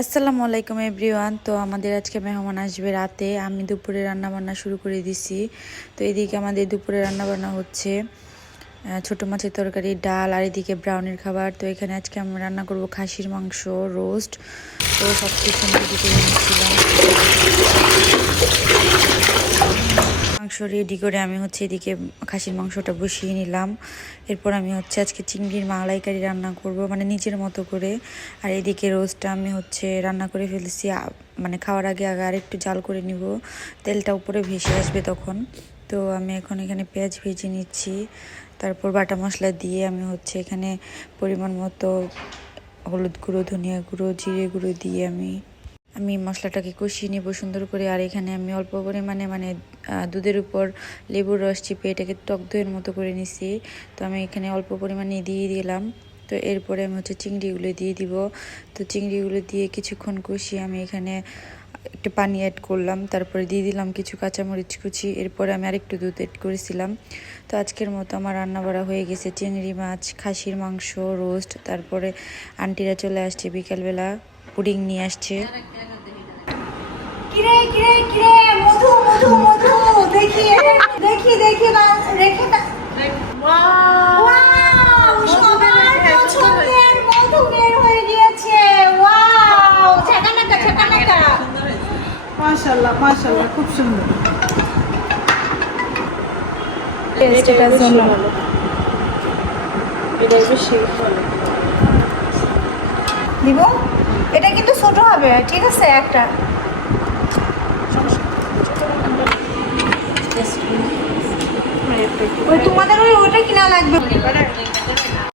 আসসালামু আলাইকুম এভরিওয়ান। তো আমাদের আজকে মেহমান আসবে রাতে, আমি দুপুরে রান্না বান্না শুরু করে দিছি। তো এদিকে আমাদের দুপুরে রান্না বান্না হচ্ছে ছোট মাছের তরকারি, ডাল, আর এদিকে ব্রাউনির খাবার। তো এখানে আজকে আমি রান্না করব খাসির মাংস রোস্ট। তো সব কিছু আমি রেডি করে নিচ্ছিলাম। মাংস রেডি করে আমি এদিকে খাসির মাংসটা বসিয়ে নিলাম। এরপর আমি আজকে চিংড়ির মালাইকারি রান্না করব, মানে নিজের মতো করে। আর এদিকে রোস্টটা আমি রান্না করে ফেলেছি, মানে খাওয়ার আগে আগে আর একটু জাল করে নিব, তেলটা উপরে ভেসে আসবে তখন। তো আমি এখন এখানে পেঁয়াজ ভেজে নিচ্ছি, তারপর বাটা মশলা দিয়ে আমি এখানে পরিমাণ মতো হলুদ গুঁড়ো, ধনিয়া গুঁড়ো, জিরে গুঁড়ো দিয়ে আমি মশলাটাকে কষিয়ে নেব সুন্দর করে। আর এখানে আমি অল্প পরিমাণে দুধের উপর লেবুর রস চিপে এটাকে টক দইয়ের মতো করে নিছি। তো আমি এখানে অল্প পরিমাণে দিয়ে দিলাম। তো এরপরে আমি চিংড়িগুলো দিয়ে দিব। তো চিংড়িগুলো দিয়ে কিছুক্ষণ কষিয়ে আমি এখানে একটু পানি অ্যাড করলাম, তারপরে দিয়ে দিলাম কিছু কাঁচামরিচ কুচি। এরপরে আমি আরেকটু দুধ অ্যাড করেছিলাম। তো আজকের মতো আমার রান্না বাড়া হয়ে গেছে, চিংড়ি মাছ, খাসির মাংস রোস্ট। তারপরে আন্টিরা চলে আসছে বিকালবেলা, পুডিং নিয়ে আসছে। কিরে কিরে কিরে মধু মধু মধু দেখি দেখি দেখি রেখে ওয়াও সবার পছন্দের মধু বের হয়ে গিয়েছে। ওয়াও ঝাকানাকা ঝাকানাকা, মাশাআল্লাহ মাশাআল্লাহ, খুব সুন্দর। টেস্টটা জন্য এটা বেশি দিব। এটা কিন্তু ছোট হবে, ঠিক আছে? একটা ওই তোমাদের ওইটা কিনা লাগবে।